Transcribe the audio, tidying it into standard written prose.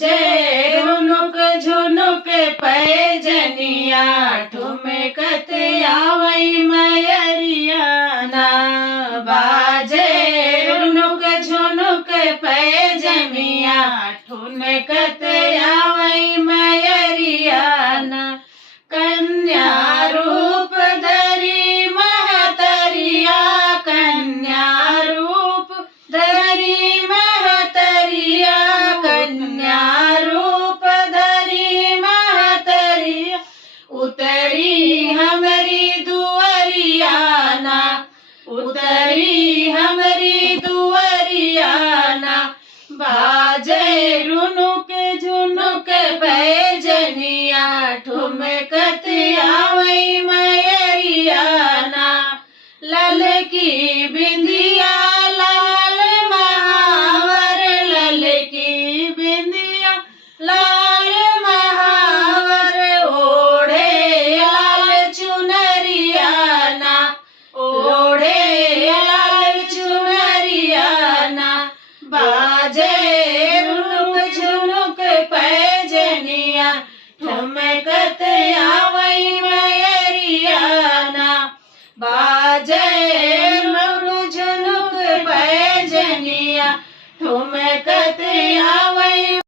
जय रुनुक झुनुक पैजनिया ठुमकत आवई मयरिया ना बाजे रुनुक झुनुक पैजनिया ठुमकत आवई मयरिया ना कन्या रूप धरी महतरिया कन्या रूप धरी महतरिया कन्या रूप धरी महतरिया उतरी हमारी दुआरिया ना उतरी हमारी दुआरिया ना बाजे रुनुक झुनुक पैजनिया ठुमकत आवई मयरिया ना लल की बिंदिया लाल महावर लल की बिंदिया लाल महावर ओढ़े लाल चुनरिया ना ओढ़े लाल चुनरिया ना बाजे रुनुक झुनुक पैजनिया ठुमकत आवई मयरिया ना बाजे रुनुक झुनुक पैजनिया ठुमकत आवई